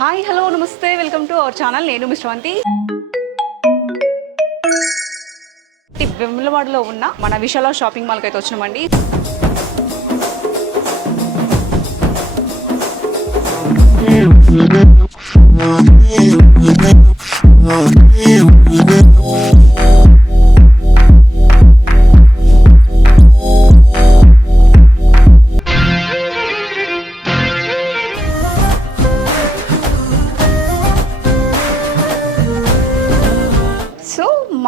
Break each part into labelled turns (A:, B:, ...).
A: Hi hello నమస్తే welcome to our channel. నేను మిశ్రవంతి వెమ్లవాడలో ఉన్న మన విశాల షాపింగ్ మాల్కి అయితే వచ్చినామండి. సో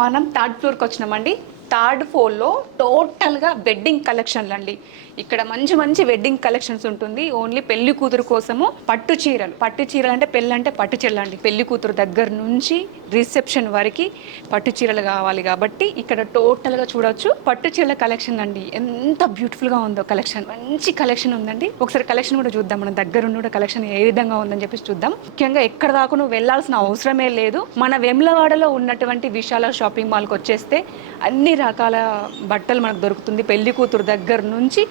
A: మనం థర్డ్ ఫ్లోర్కి వచ్చినామండి. థర్డ్ ఫ్లోర్లో టోటల్గా వెడ్డింగ్ కలెక్షన్లు అండి ఇక్కడ మంచి మంచి వెడ్డింగ్ కలెక్షన్స్ ఉంటుంది. ఓన్లీ పెళ్ళి కూతురు కోసము పట్టు చీరలు. పట్టు చీరలు అంటే పెళ్ళి అంటే పట్టు చీరలు అండి. పెళ్ళి కూతురు దగ్గర నుంచి రిసెప్షన్ వరకు పట్టు చీరలు కావాలి కాబట్టి ఇక్కడ టోటల్గా చూడొచ్చు. పట్టు చీరల కలెక్షన్ అండి. ఎంత బ్యూటిఫుల్గా ఉందో కలెక్షన్ మంచి కలెక్షన్ ఉందండి. ఒకసారి కలెక్షన్ కూడా చూద్దాం. మన దగ్గర ఉన్న కూడా కలెక్షన్ ఏ విధంగా ఉందని చెప్పేసి చూద్దాం. ముఖ్యంగా ఎక్కడ దాకా నువ్వు వెళ్ళాల్సిన అవసరమే లేదు. మన వెమ్లవాడలో ఉన్నటువంటి విశాల షాపింగ్ మాల్కి వచ్చేస్తే అన్ని రకాల బట్టలు మనకు దొరుకుతుంది. పెళ్ళి కూతురు దగ్గర నుంచి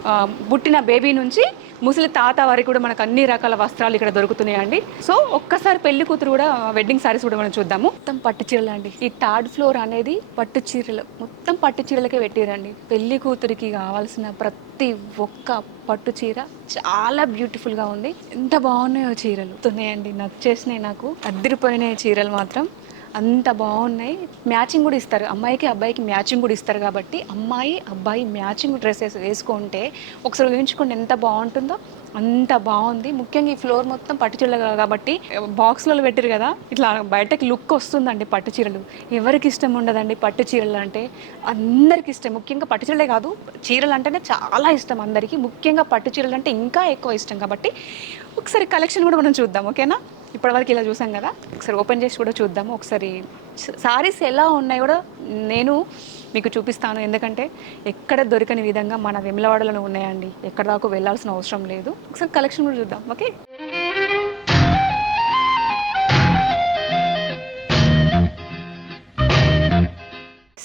A: పుట్టిన బేబీ నుంచి ముసలి తాత వారికి కూడా మనకు అన్ని రకాల వస్త్రాలు ఇక్కడ దొరుకుతున్నాయండి. సో ఒక్కసారి పెళ్ళి కూతురు కూడా వెడ్డింగ్ సారీస్ కూడా మనం చూద్దాము. మొత్తం పట్టు చీరలు అండి. ఈ థర్డ్ ఫ్లోర్ అనేది పట్టు చీరలు. మొత్తం పట్టు చీరలకే పెట్టారండి. పెళ్ళి కూతురికి కావాల్సిన ప్రతి ఒక్క పట్టు చీర చాలా బ్యూటిఫుల్గా ఉంది. ఎంత బాగున్నాయో చీరలు. ఉన్నాయండి నచ్చేసినాయి నాకు. అద్దరిపోయినాయి చీరలు మాత్రం. అంత బాగున్నాయి. మ్యాచింగ్ కూడా ఇస్తారు. అమ్మాయికి అబ్బాయికి మ్యాచింగ్ కూడా ఇస్తారు కాబట్టి అమ్మాయి అబ్బాయి మ్యాచింగ్ డ్రెస్సెస్ వేసుకుంటే ఒకసారి ఊహించుకోండి ఎంత బాగుంటుందో అంత బాగుంది. ముఖ్యంగా ఈ ఫ్లోర్ మొత్తం పట్టు చీరలు కాబట్టి బాక్స్లలో పెట్టారు కదా ఇట్లా బయటకి లుక్ వస్తుందండి పట్టు చీరలు. ఎవరికి ఇష్టం ఉండదండి పట్టు చీరలు అంటే? అందరికి ఇష్టం. ముఖ్యంగా పట్టు చీరలే కాదు చీరలు అంటేనే చాలా ఇష్టం అందరికీ. ముఖ్యంగా పట్టు చీరలు అంటే ఇంకా ఎక్కువ ఇష్టం కాబట్టి ఒకసారి కలెక్షన్ కూడా మనం చూద్దాం. ఓకేనా? ఇప్పటివరకు ఇలా చూసాం కదా ఒకసారి ఓపెన్ చేసి కూడా చూద్దాము. ఒకసారి సారీస్ ఎలా ఉన్నాయి కూడా నేను మీకు చూపిస్తాను. ఎందుకంటే ఎక్కడ దొరకని విధంగా మన వెమ్లవాడలో ఉన్నాయండి. ఎక్కడ దాకా వెళ్ళాల్సిన అవసరం లేదు. ఒకసారి కలెక్షన్ కూడా చూద్దాం. ఓకే?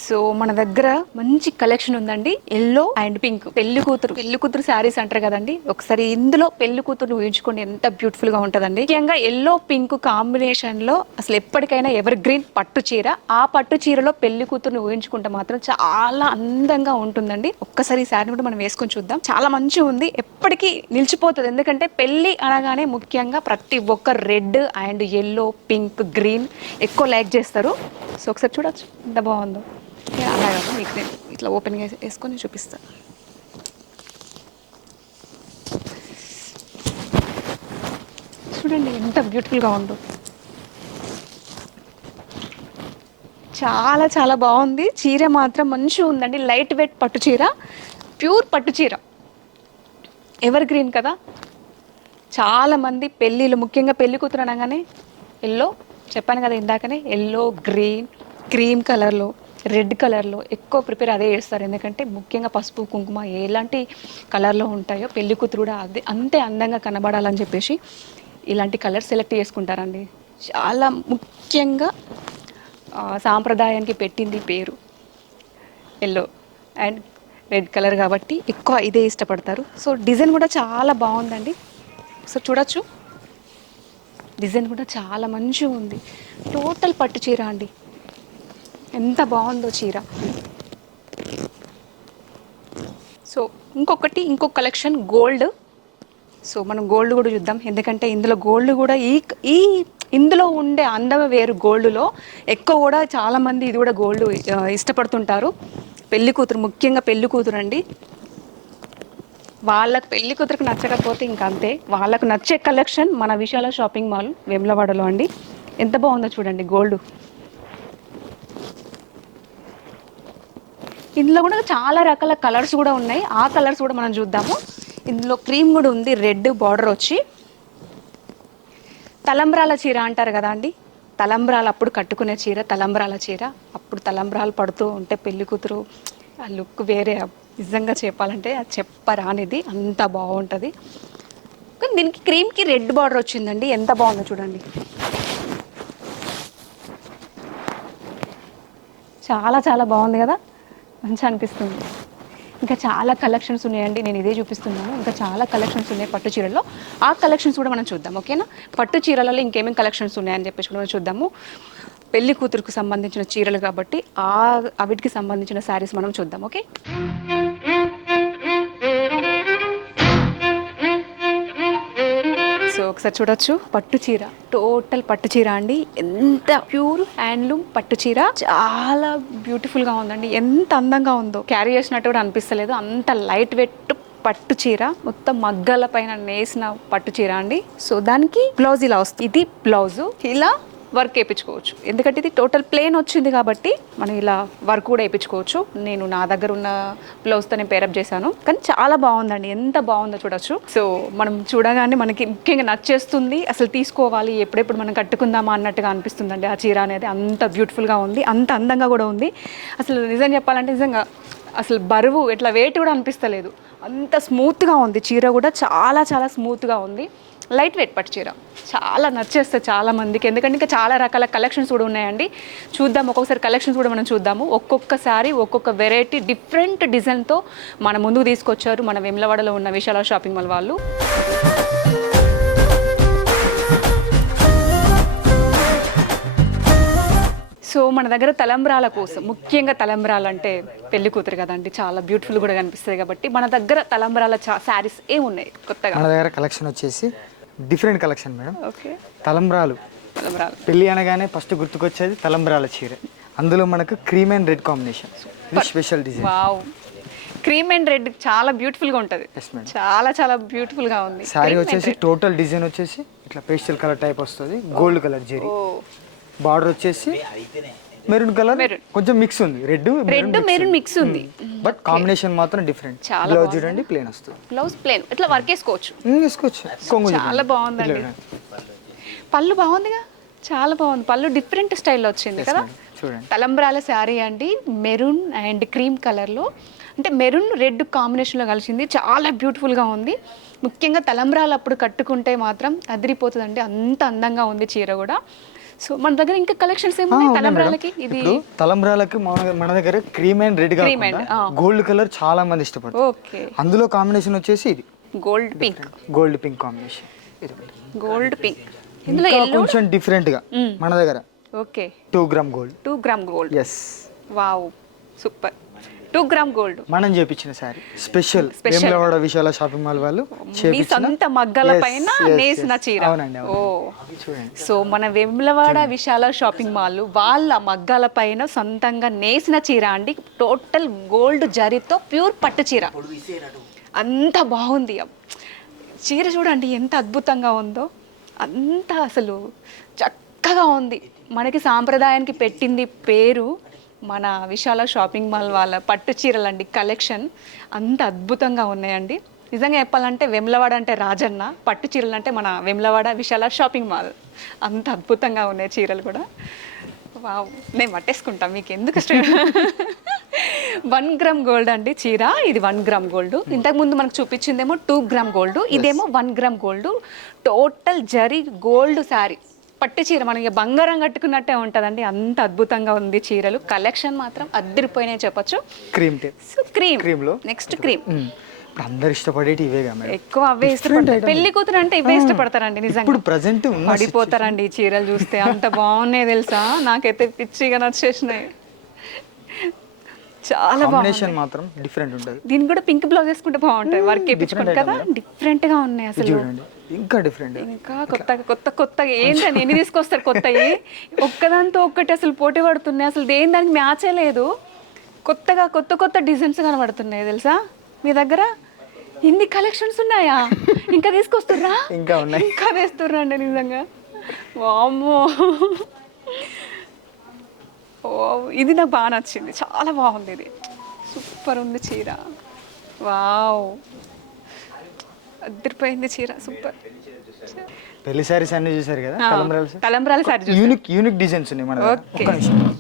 A: సో మన దగ్గర మంచి కలెక్షన్ ఉందండి. ఎల్లో అండ్ పింక్ పెళ్ళి కూతురు. పెళ్ళి కూతురు శారీస్ అంటారు కదండి. ఒకసారి ఇందులో పెళ్ళి కూతురు ఊహించుకోండి ఎంత బ్యూటిఫుల్గా ఉంటదండి. ముఖ్యంగా ఎల్లో పింక్ కాంబినేషన్లో అసలు ఎప్పటికైనా ఎవర్ గ్రీన్ పట్టు చీర. ఆ పట్టు చీరలో పెళ్ళి కూతురుని ఊహించుకుంటే మాత్రం చాలా అందంగా ఉంటుందండి. ఒక్కసారి ఈ శారీ కూడా మనం వేసుకొని చూద్దాం. చాలా మంచి ఉంది. ఎప్పటికీ నిలిచిపోతుంది. ఎందుకంటే పెళ్ళి అనగానే ముఖ్యంగా ప్రతి ఒక్క red and yellow pink green ఎక్కువ లైక్ చేస్తారు. సో ఒకసారి చూడొచ్చు. ఎంత బాగుందో. అలా కాదు మీకు నేను ఇట్లా ఓపెన్గా వేసుకొని చూపిస్తాను చూడండి ఎంత బ్యూటిఫుల్గా ఉందో. చాలా చాలా బాగుంది. చీర మాత్రం మంచిగా ఉందండి. లైట్ వెయిట్ పట్టు చీర. ప్యూర్ పట్టు చీర. ఎవర్ గ్రీన్ కదా చాలామంది పెళ్ళిళ్ళు ముఖ్యంగా పెళ్ళి కూతురు అనగానే ఎల్లో చెప్పాను కదా ఇందాకనే ఎల్లో గ్రీన్ క్రీమ్ కలర్లో. రెడ్ కలర్లో ఎక్కువ ప్రిపేర్ అదే చేస్తారు. ఎందుకంటే ముఖ్యంగా పసుపు కుంకుమ ఎలాంటి కలర్లో ఉంటాయో పెళ్ళి కూతురు కూడా అదే అంతే అందంగా కనబడాలని చెప్పేసి ఇలాంటి కలర్ సెలెక్ట్ చేసుకుంటారండి. చాలా ముఖ్యంగా సాంప్రదాయానికి పెట్టింది పేరు ఎల్లో. అండ్ రెడ్ కలర్ కాబట్టి ఎక్కువ ఇదే ఇష్టపడతారు. సో డిజైన్ కూడా చాలా బాగుందండి. సో చూడొచ్చు. డిజైన్ కూడా చాలా మంచిగా ఉంది. టోటల్ పట్టు చీర అండి. ఎంత బాగుందో చీర. సో ఇంకొకటి ఇంకొక కలెక్షన్ గోల్డ్. సో మనం గోల్డ్ కూడా చూద్దాం. ఎందుకంటే ఇందులో గోల్డ్ కూడా ఈ ఈ ఇందులో ఉండే అందం వేరు గోల్డ్లో ఎక్కువ కూడా చాలామంది ఇది కూడా గోల్డ్ ఇష్టపడుతుంటారు. పెళ్ళి కూతురు ముఖ్యంగా పెళ్ళి కూతురు అండి. వాళ్ళకు పెళ్ళి కూతురుకు నచ్చకపోతే ఇంకా అంతే. వాళ్ళకు నచ్చే కలెక్షన్ మన విశాల షాపింగ్ మాల్ వేములవాడలో అండి. ఎంత బాగుందో చూడండి గోల్డ్. ఇందులో కూడా చాలా రకాల కలర్స్ కూడా ఉన్నాయి. ఆ కలర్స్ కూడా మనం చూద్దాము. ఇందులో క్రీమ్ కూడా ఉంది. రెడ్ బార్డర్ వచ్చి. తలంబ్రాల చీర అంటారు కదా అండి. తలంబ్రాలు అప్పుడు కట్టుకునే చీర తలంబ్రాల చీర. అప్పుడు తలంబ్రాలు పడుతూ ఉంటే పెళ్ళి కూతురు ఆ లుక్ వేరే. నిజంగా చెప్పాలంటే అది చెప్పరానిది. అంత బాగుంటుంది. కానీ దీనికి క్రీమ్కి రెడ్ బార్డర్ వచ్చిందండి. ఎంత బాగుందో చూడండి. చాలా చాలా బాగుంది కదా. మంచి అనిపిస్తుంది. ఇంకా చాలా కలెక్షన్స్ ఉన్నాయండి. నేను ఇదే చూపిస్తున్నాను. ఇంకా చాలా కలెక్షన్స్ ఉన్నాయి పట్టు చీరల్లో. ఆ కలెక్షన్స్ కూడా మనం చూద్దాం ఓకేనా? పట్టు చీరలలో ఇంకేమేమి కలెక్షన్స్ ఉన్నాయని చెప్పేసి కూడా మనం చూద్దాము. పెళ్ళి కూతురుకు సంబంధించిన చీరలు కాబట్టి ఆ అవిటికి సంబంధించిన శారీస్ మనం చూద్దాం ఓకే? ఒకసారి చూడొచ్చు. పట్టు చీర. టోటల్ పట్టు చీర అండి. ఎంత ప్యూర్ హ్యాండ్లూమ్ పట్టు చీర. చాలా బ్యూటిఫుల్గా ఉందండి. ఎంత అందంగా ఉందో. క్యారీ చేసినట్టు కూడా అనిపిస్తలేదు. అంత లైట్ వెయిట్ పట్టు చీర. మొత్తం మగ్గల పైన నేసిన పట్టు చీర అండి. సో దానికి బ్లౌజ్ ఇలా వస్తుంది. ఇది బ్లౌజ్. ఇలా వర్క్ వేయించుకోవచ్చు ఎందుకంటే ఇది టోటల్ ప్లేన్ వచ్చింది కాబట్టి మనం ఇలా వర్క్ కూడా వేయించుకోవచ్చు నేను నా దగ్గర ఉన్న బ్లౌజ్తో నేను పేరప్ చేశాను. కానీ చాలా బాగుందండి. ఎంత బాగుందో చూడొచ్చు. సో మనం చూడగానే మనకి ముఖ్యంగా నచ్చేస్తుంది. అసలు తీసుకోవాలి. ఎప్పుడెప్పుడు మనం కట్టుకుందామా అన్నట్టుగా అనిపిస్తుందండి. ఆ చీర అనేది అంత బ్యూటిఫుల్గా ఉంది. అంత అందంగా కూడా ఉంది. అసలు నిజం చెప్పాలంటే నిజంగా అసలు బరువు ఇట్లా వెయిట్ కూడా అనిపిస్తలేదు. అంత స్మూత్గా ఉంది. చీర కూడా చాలా చాలా స్మూత్గా ఉంది. లైట్ వెయిట్ పట్టు చీర. చాలా నచ్చేస్తుంది చాలా మందికి. ఎందుకంటే ఇంకా చాలా రకాల కలెక్షన్స్ కూడా ఉన్నాయండి. చూద్దాం ఒక్కొక్కసారి కలెక్షన్స్ కూడా మనం చూద్దాము. ఒక్కొక్కసారి ఒక్కొక్క వెరైటీ డిఫరెంట్ డిజైన్తో మన ముందుకు తీసుకొచ్చారు మన వెమ్లవాడలో ఉన్న విశాల షాపింగ్ మాల్ వాళ్ళు. సో మన దగ్గర తలంబ్రాల కోసం ముఖ్యంగా తలంబ్రాలు అంటే పెళ్ళి కూతురు కదండి చాలా బ్యూటిఫుల్ కూడా కనిపిస్తుంది కాబట్టి మన దగ్గర తలంబ్రాల శారీస్ ఏమున్నాయి కొత్తగా?
B: మన దగ్గర కలెక్షన్ వచ్చేసి డిఫరెంట్ కలెక్షన్ మేడం
A: ఓకే
B: తలంబ్రాలు. పెళ్ళి అనగానే ఫస్ట్ గుర్తుకొచ్చేది తలంబ్రాల చీర. అందులో మనకు cream and red combination special design
A: cream and red చాలా బ్యూటిఫుల్గా ఉంటది. చాలా చాలా బ్యూటిఫుల్గా ఉంది. And
B: వచ్చేసి. టోటల్ డిజైన్ వచ్చేసి ఇట్లా పేస్టల్ కలర్ టైప్ వస్తుంది. గోల్డ్ కలర్ జెరీ బార్డర్ వచ్చేసి మెరూన్ కలర్. కొంచెం మిక్స్ ఉంది. రెడ్
A: రెడ్ మెరూన్ మిక్స్ ఉంది.
B: బట్ కాంబినేషన్ మాత్రం డిఫరెంట్
A: చాలా
B: బ్లౌజ్ చూడండి ప్లేన్ వస్తుంది.
A: బ్లౌజ్ ప్లేన్ ఇట్లా వర్క్ వేసుకోవచ్చు
B: ఉమ్, వేసుకోవచ్చు. కొంగు
A: చాలా. బాగుందండి. పళ్ళు బాగుందిగా? చాలా బాగుంది. పళ్ళు డిఫరెంట్ స్టైల్లో వచ్చింది కదా? తలంబ్రాల శారీ అండి. మెరూన్ అండ్ క్రీమ్ కలర్లో అంటే మెరూన్ రెడ్ కాంబినేషన్లో కలిసింది. చాలా బ్యూటిఫుల్గా ఉంది. ముఖ్యంగా తలంబ్రాలు అప్పుడు కట్టుకుంటే మాత్రం అదిరిపోతుందండి. అంత అందంగా ఉంది చీర కూడా. సో మన దగ్గర ఇంకా కలెక్షన్స్ ఏమున్నాయి? తలంబ్రాలకి. ఇది
B: తలంబ్రాలకి మన దగ్గర క్రీమ్ అండ్ రెడ్ కాకుండా. గోల్డ్ కలర్ చాలా మంది ఇష్టపడతారు.
A: ఓకే.
B: అందులో కాంబినేషన్ వచ్చేసి ఇది.
A: Gold pink
B: gold pink combination
A: gold pink ఇందులో
B: కొంచెం డిఫరెంట్గా మన దగ్గర.
A: Okay.
B: Two gram gold
A: two gram gold
B: yes
A: wow super two gram gold.
B: మనం చేపించిన sari special
A: Special.
B: Vemulawada Vishala shopping mall వాళ్ళు
A: మీ సొంత మగ్గల పైన నేసిన. చీర.
B: అవునండి
A: ఓ సో మన వెమ్లవాడ విశాల షాపింగ్ మాల్ వాళ్ళ మగ్గాల పైన సొంతంగా నేసిన చీర అండి. టోటల్ గోల్డ్ జరీతో ప్యూర్ పట్టు చీర. అంత బాగుంది. చీర చూడండి ఎంత అద్భుతంగా ఉందో. అంత అసలు చక్కగా ఉంది. మనకి సాంప్రదాయానికి పెట్టింది పేరు మన విశాల షాపింగ్ మాల్ వాళ్ళ పట్టు చీరలండి కలెక్షన్ అంత అద్భుతంగా ఉన్నాయండి. నిజంగా చెప్పాలంటే వెమ్లవాడ అంటే రాజన్న పట్టు చీరలు అంటే మన వెమ్లవాడ విశాల షాపింగ్ మాల్. అంత అద్భుతంగా ఉన్నాయి చీరలు కూడా. వావ్ నేను పట్టేసుకుంటా మీకు ఎందుకు వన్ గ్రామ్ గోల్డ్ అండి చీర ఇది వన్ గ్రామ్ గోల్డ్. ఇంతకుముందు మనకు చూపించిందేమో టూ గ్రామ్ గోల్డ్ ఇదేమో one gram gold. Total zari gold sari. పట్టు చీర మనకి బంగారం కట్టుకున్నట్టే ఉంటుందండి. అంత అద్భుతంగా ఉంది చీరలు. కలెక్షన్ మాత్రం అద్దరిపోయినాయి చెప్పొచ్చు.
B: Cream
A: so cream.
B: Cream లో?
A: Next cream.
B: అందరు ఇష్టపడేటి మేడం.
A: ఎక్కువ అవే ఇష్టపడతారు. పెళ్ళి కూతురు అంటే ఇవే ఇష్టపడతారండి నిజంగా.
B: ఇప్పుడు ప్రజెంట్
A: పడిపోతారండి ఈ చీరలు చూస్తే. అంత బాగున్నాయి తెలుసా? నాకైతే పిచ్చిగా నచ్చేసినాయి. చాలా
B: కాంబినేషన్ మాత్రం డిఫరెంట్ ఉంటుంది.
A: దీన్ని కూడా పింక్ బ్లౌజ్ వేసుకుంటే బాగుంటాయి వర్క్ వేయించుకోండి కదా? డిఫరెంట్గా ఉన్నాయి అసలు.
B: చూడండి. ఇంకా డిఫరెంట్
A: ఇంకా కొత్తగా కొత్త కొత్తగా. ఏంటని ఎన్ని తీసుకొస్తారు కొత్తవి ఒక్కదాంతో ఒక్కటి అసలు పోటీ పడుతున్నాయి. అసలు దేని దానికి మ్యాచే లేదు. కొత్తగా కొత్త కొత్త డిజైన్స్ కనబడుతున్నాయి తెలుసా? మీ దగ్గర? ఇన్ని కలెక్షన్స్ ఉన్నాయా? ఇంకా తీసుకొస్తుర్రా?
B: ఇంకా ఉన్నాయి.
A: ఇంకా వేస్తుర్రా అండి నిజంగా. వామ్మో. ఓ ఇది నాకు బాగా నచ్చింది. చాలా బాగుంది ఇది. సూపర్ ఉంది చీర. వావ్. అద్దరిపోయింది చీర సూపర్.
B: పెళ్ళి సారీస్ అన్ని చూసారు కదా తలంబ్రాలు
A: తలంబ్రాల సారీ
B: యూనిక్ యూనిక్ డిజైన్స్ ఉన్నాయి మన.
A: ఓకే.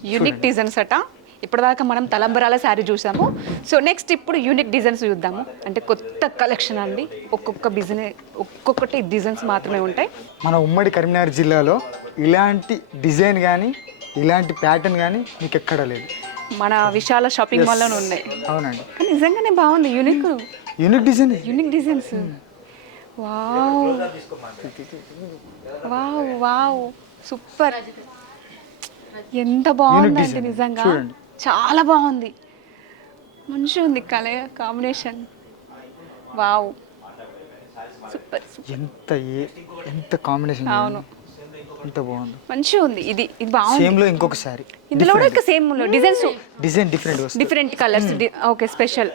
A: యూనిక్ డిజైన్స్ అట. ఇప్పటిదాకా మనం తలంబరాల శారీ చూసాము. సో నెక్స్ట్ ఇప్పుడు యూనిక్ డిజైన్స్ చూద్దాము. అంటే కొత్త కలెక్షన్ అండి. ఒక్కొక్క బిజినెస్ ఒక్కొక్కటి డిజైన్స్ మాత్రమే ఉంటాయి.
B: మన ఉమ్మడి కరీంనగర్ జిల్లాలో ఇలాంటి డిజైన్ కానీ ఇలాంటి ప్యాటర్న్ కానీ మీకు ఎక్కడ లేదు.
A: మన విశాల షాపింగ్ మాల్లోనే ఉన్నాయి.
B: అవునండి.
A: నిజంగానే బాగుంది unique
B: unique design
A: unique designs wow wow wow super ఎంత
B: design.
A: నిజంగా. చాలా బాగుంది. మంచిగా ఉంది కలర్ కాంబినేషన్. వావ్ సూపర్
B: ఎంత ఏ- ఎంత కాంబినేషన్
A: అవును.
B: ఎంత బాగుంది.
A: మంచిగా ఉంది. ఇది ఇది బాగుంది.
B: సేమ్లో ఇంకొక సారీ.
A: ఇందులో కూడా ఇంకా సేమ్ డిజైన్స్
B: డిజైన్ డిఫరెంట్ వస్తుంది.
A: Different colours okay special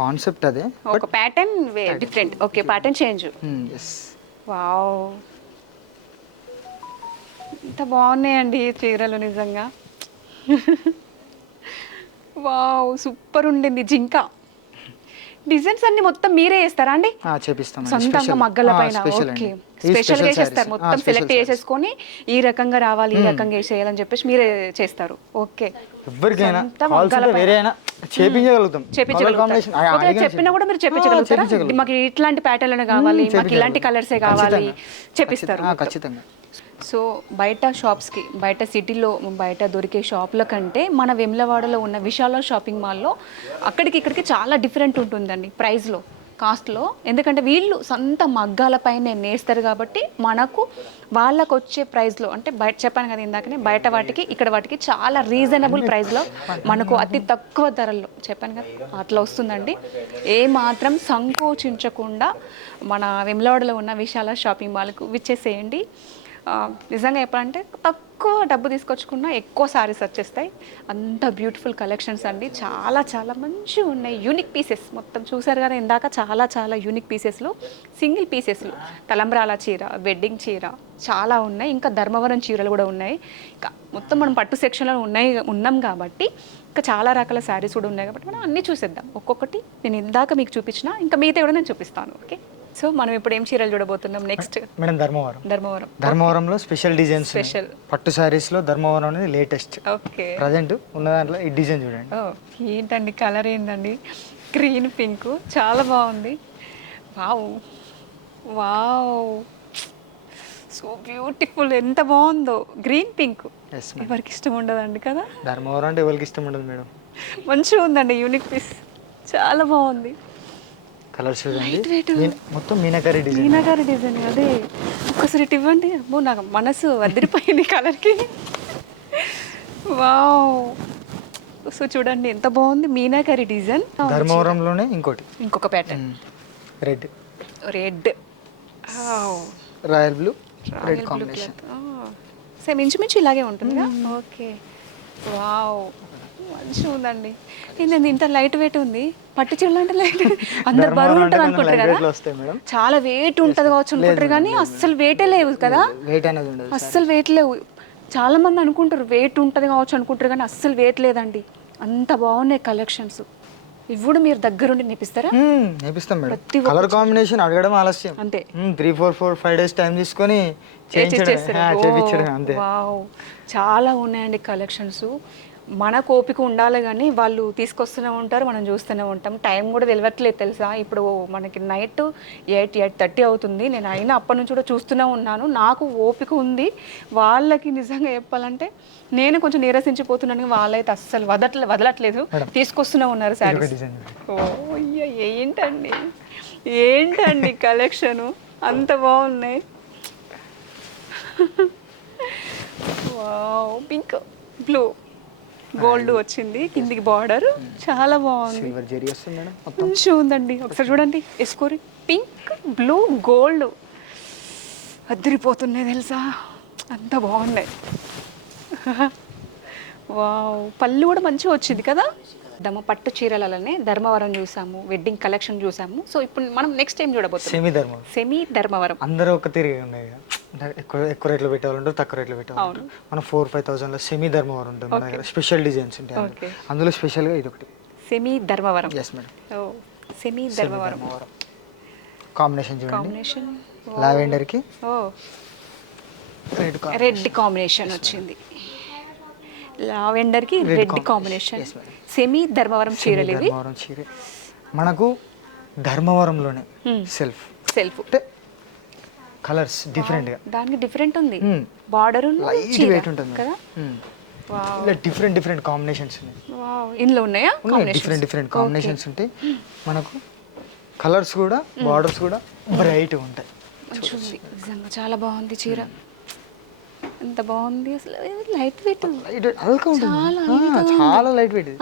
B: concept అదే
A: ఒక pattern different okay pattern change wow ఎంత బాగున్నాయండి చీరలు నిజంగా. వావ్ సూపర్ ఉండింది జింక. డిజైన్స్ అన్ని మొత్తం మీరే వేస్తారా అండి?
B: చేపిస్తాం
A: సొంతంగా మగ్గల పైన. ఓకే స్పెషల్గా చేస్తారు. మొత్తం సెలెక్ట్ చేసేసుకొని ఈ రకంగా రావాలి ఈ రకంగా చేయాలని చెప్పేసి మీరే చేస్తారు. ఓకే
B: ఎవరికైనా
A: సొంత
B: కావాల్సి
A: మగ్గాల
B: ఉంటే వేరే చేపించగలుగుతాం.
A: చెప్పినా కూడా మీరు చెప్పించగలుగుతారా మాకు ఇట్లాంటి ప్యాటర్న్ కావాలి మాకు ఇలాంటి కలర్సే కావాలి చెప్పిస్తారు.
B: ఖచ్చితంగా.
A: సో బయట షాప్స్కి బయట సిటీలో బయట దొరికే షాపుల కంటే మన వెమ్లవాడలో ఉన్న విశాల షాపింగ్ మాల్లో అక్కడికి ఇక్కడికి చాలా డిఫరెంట్ ఉంటుందండి ప్రైస్లో కాస్ట్లో. ఎందుకంటే వీళ్ళు సొంత మగ్గాలపైనే నేస్తారు కాబట్టి మనకు వాళ్ళకు వచ్చే ప్రైస్లో అంటే బయట చెప్పాను కదా ఇందాకనే బయట వాటికి ఇక్కడ వాటికి చాలా రీజనబుల్ ప్రైస్లో మనకు అతి తక్కువ ధరల్లో చెప్పాను కదా అట్లా వస్తుందండి. ఏ మాత్రం సంకోచించకుండా మన వెమ్లవాడలో ఉన్న విశాల షాపింగ్ మాల్కు విచ్చేసేయండి. నిజంగా చెప్పాలంటే తక్కువ డబ్బు తీసుకొచ్చుకున్నా ఎక్కువ సారీస్ వచ్చేస్తాయి. అంత బ్యూటిఫుల్ కలెక్షన్స్ అండి. చాలా చాలా మంచిగా ఉన్నాయి. Unique pieces. మొత్తం చూసారు కదా ఇందాక చాలా చాలా యూనిక్ పీసెస్లో. సింగిల్ పీసెస్లు. తలంబ్రాల చీర వెడ్డింగ్ చీర చాలా ఉన్నాయి. ఇంకా ధర్మవరం చీరలు కూడా ఉన్నాయి. ఇంకా మొత్తం మనం పట్టు సెక్షన్లో ఉన్నాయి ఉన్నాం కాబట్టి ఇంకా చాలా రకాల శారీస్ కూడా ఉన్నాయి కాబట్టి మనం అన్నీ చూసేద్దాం. ఒక్కొక్కటి నేను ఇందాక మీకు చూపించిన ఇంకా మిగతా కూడా నేను చూపిస్తాను. ఓకే? సో మనం ఇప్పుడు ఏం చీరలు చూడబోతున్నాం? Next
B: madam Dharmavaram.
A: ధర్మవరం.
B: ధర్మవరంలో స్పెషల్ డిజైన్స్
A: Special.
B: పట్టు సారీస్లో ధర్మవరం అనేది లేటెస్ట్
A: ఓకే.
B: ప్రజెంట్ ఉన్న దాంట్లో ఈ డిజైన్ చూడండి.
A: ఓ ఏంటండి కలర్ ఏంటండి గ్రీన్ పింక్ చాలా బాగుంది. వావ్ వావ్ సో బ్యూటిఫుల్ ఎంత బాగుందో. గ్రీన్ పింక్ ఎవరికి ఇష్టం ఉండదండి కదా?
B: ధర్మవరం అంటే ఎవరికి ఇష్టం ఉండదు మేడం.
A: మంచిగా ఉందండి యూనిక్ పీస్ చాలా బాగుంది.
B: కలర్స్ చూడండి. మొత్తం మీనకరీ డిజైన్.
A: మీనా గారి డిజైన్ అదే. ఒక్కసారి ఇటు ఇవ్వండి. అమ్మో నాకు మనసు వదిలిపోయింది కలర్కి. వావ్. సో చూడండి ఎంత బాగుంది మీనాకరి డిజైన్.
B: ధర్మవరంలోనే ఇంకోటి.
A: ఇంకొక pattern
B: red
A: red
B: royal blue red combination
A: same ఇంచుమించు ఇలాగే ఉంటుందిగా? ఓకే. వావ్. మంచిగా ఉందండి. ఏంటండి ఇంత లైట్ వెయిట్ ఉంది. పట్టు చీరలు అంటే లైట్ అందరు బరువు ఉంటుంది అనుకుంటారు కదా? చాలా వెయిట్ ఉంటుంది కావచ్చు అనుకుంటారు కానీ అస్సలు వెయిటే లేవు కదా?
B: వెయిట్ అనేది ఉండదు
A: అస్సలు వెయిట్ లేవు. చాలా మంది అనుకుంటారు వెయిట్ ఉంటుంది కావచ్చు అనుకుంటారు కానీ అస్సలు వెయిట్ లేదండి. అంత బాగున్నాయి కలెక్షన్స్ ఇవి కూడా మీరు దగ్గరుండి నేపిస్తారా?
B: నేపిస్తాం మేడం.
A: ప్రతి
B: కలర్ కాంబినేషన్ అడగడం ఆలస్యం.
A: అంతే.
B: Three four four five days time తీసుకొని చేయించడం అంతే.
A: చాలా ఉన్నాయండి కలెక్షన్స్ మనకు ఓపిక ఉండాలి కానీ వాళ్ళు తీసుకొస్తూనే ఉంటారు మనం చూస్తూనే ఉంటాం. టైం కూడా తెలియట్లేదు తెలుసా? ఇప్పుడు మనకి నైట్ ఎయిట్ ఎయిట్ థర్టీ అవుతుంది. నేను అయినా అప్పటి నుంచి కూడా చూస్తూనే ఉన్నాను. నాకు ఓపిక ఉంది. వాళ్ళకి నిజంగా చెప్పాలంటే నేను కొంచెం నీరసించిపోతున్నాను. వాళ్ళైతే అస్సలు వదట్లే వదలట్లేదు. తీసుకొస్తూనే ఉన్నారు శారీస్ ఓ అయ్య, ఏంటండి? ఏంటండి కలెక్షను అంత బాగున్నాయి. వావ్ పింక్ బ్లూ గోల్డ్ వచ్చింది కిందికి బార్డర్ చాలా బాగుంది.
B: సిల్వర్ జెరీ వస్తుంది మేడం మొత్తం?
A: మంచిగా ఉందండి. ఒకసారి చూడండి. వేసుకోరి పింక్ బ్లూ గోల్డ్ అదిరిపోతున్నాయి తెలుసా? అంత బాగున్నాయి. వావ్. పళ్ళు కూడా మంచిగా వచ్చింది కదా? దమ పట్టు చీరలనే ధర్మవరం చూసాము వెడ్డింగ్ కలెక్షన్ చూసాము. సో ఇప్పుడు మనం నెక్స్ట్ టైం చూడబోతున్నాం?
B: సెమీ ధర్మం
A: సెమీ ధర్మవరం
B: అందరూ ఒక తిరిగి ఉన్నాయి. ఎక్కువ ఎక్కువ రేట్లు పెట్టేవాళ్ళు తక్కువ రేట్లు పెట్టేవాళ్ళు మనం ఫోర్ ఫైవ్ థౌసండ్లో సెమీ ధర్మవరం ఉంటుంది మన దగ్గర. స్పెషల్ డిజైన్స్ ఉంటాయి అందులో. స్పెషల్గా ఇది ఒకటి.
A: Semi Dharmavaram
B: yes madam
A: semi Dharmavaram
B: combination చూడండి.
A: కాంబినేషన్
B: లావెండర్కి
A: ఓ.
B: రెడ్
A: రెడ్ కాంబినేషన్ వచ్చింది. లావెండర్కి రెడ్. కాంబినేషన్. సెమీ ధర్మవరం చీరలు ఇవి
B: ధర్మవరం చీర. మనకు ధర్మవరంలోనే సెల్ఫ్.
A: సెల్ఫ్.
B: అంటే కలర్స్ డిఫరెంట్గా.
A: దానికి డిఫరెంట్ ఉంది.
B: Hmm.
A: బార్డర్
B: లైట్ వెయిట్ ఉంటుంది
A: కదా. వావ్
B: ఇలా డిఫరెంట్ డిఫరెంట్ కాంబినేషన్స్ ఉన్నాయి.
A: వావ్ ఇందులో ఉన్నాయా?
B: డిఫరెంట్ డిఫరెంట్ కాంబినేషన్స్ ఉంటాయి. మనకు కలర్స్ కూడా బార్డర్స్ కూడా బ్రైట్గా ఉంటాయి.
A: చాలా బాగుంది చీర. ఎంత బాగుంది. అసలు లైట్ వెయిట్
B: లైట్ వెయిట్ అల్కా ఉంటుంది చాలా లైట్ వెయిట్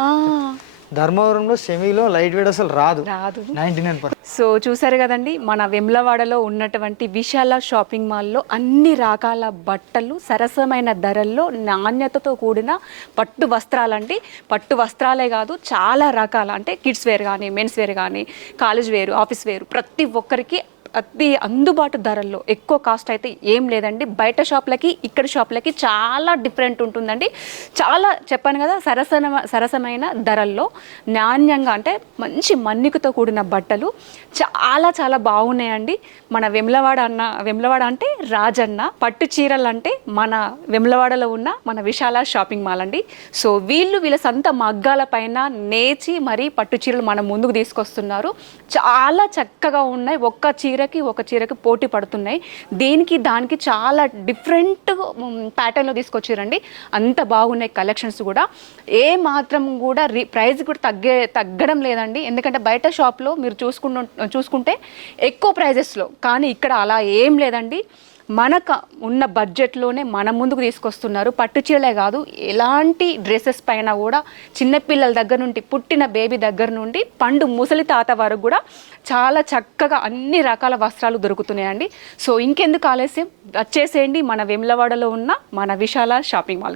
B: ధర్మవరంలో సెమీలో లైట్ వెయిట్ అసలు రాదు.
A: రాదు.
B: నైంటీ నైన్
A: సో చూసారు కదండి మన వెమ్లవాడలో ఉన్నటువంటి విశాల షాపింగ్ మాల్లో అన్ని రకాల బట్టలు సరసమైన ధరల్లో నాణ్యతతో కూడిన పట్టు వస్త్రాలండి. పట్టు వస్త్రాలే కాదు చాలా రకాల అంటే కిడ్స్ వేర్ కానీ మెన్స్ వేర్ కానీ కాలేజ్ వేరు ఆఫీస్ వేరు ప్రతి ఒక్కరికి అతి అందుబాటు ధరల్లో ఎక్కువ కాస్ట్ అయితే ఏం లేదండి. బయట షాప్లకి ఇక్కడ షాప్లకి చాలా డిఫరెంట్ ఉంటుందండి. చాలా చెప్పాను కదా సరసన సరసమైన ధరల్లో నాణ్యంగా అంటే మంచి మన్నికతో కూడిన బట్టలు చాలా చాలా బాగున్నాయండి. మన వెమ్లవాడ అన్న వెమ్లవాడ అంటే రాజన్న పట్టు చీరలు అంటే మన వెమ్లవాడలో ఉన్న మన విశాల షాపింగ్ మాల్ అండి. సో వీళ్ళు వీళ్ళ సొంత మగ్గాల పైన నేచి మరీ పట్టు చీరలు మన ముందుకు తీసుకొస్తున్నారు. చాలా చక్కగా ఉన్నాయి. ఒక్క చీర చీరకి ఒక చీరకి పోటీ పడుతున్నాయి. దీనికి దానికి చాలా డిఫరెంట్ ప్యాటర్న్లో తీసుకొచ్చారండి. అంత బాగున్నాయి కలెక్షన్స్ కూడా. ఏ మాత్రం కూడా రీ ప్రైస్ కూడా తగ్గే తగ్గడం లేదండి. ఎందుకంటే బయట షాప్లో మీరు చూసుకుంటు చూసుకుంటే ఎక్కువ ప్రైజెస్లో. కానీ ఇక్కడ అలా ఏం లేదండి. మనకు ఉన్న బడ్జెట్లోనే మన ముందుకు తీసుకొస్తున్నారు. పట్టు చీరలే కాదు ఎలాంటి డ్రెస్సెస్ పైన కూడా చిన్నపిల్లల దగ్గర నుండి పుట్టిన బేబీ దగ్గర నుండి పండు ముసలి తాత వరకు కూడా చాలా చక్కగా అన్ని రకాల వస్త్రాలు దొరుకుతున్నాయండి. సో ఇంకెందుకు ఆలస్యం? వచ్చేసేయండి మన వెమ్లవాడలో ఉన్న మన విశాల షాపింగ్ మాల్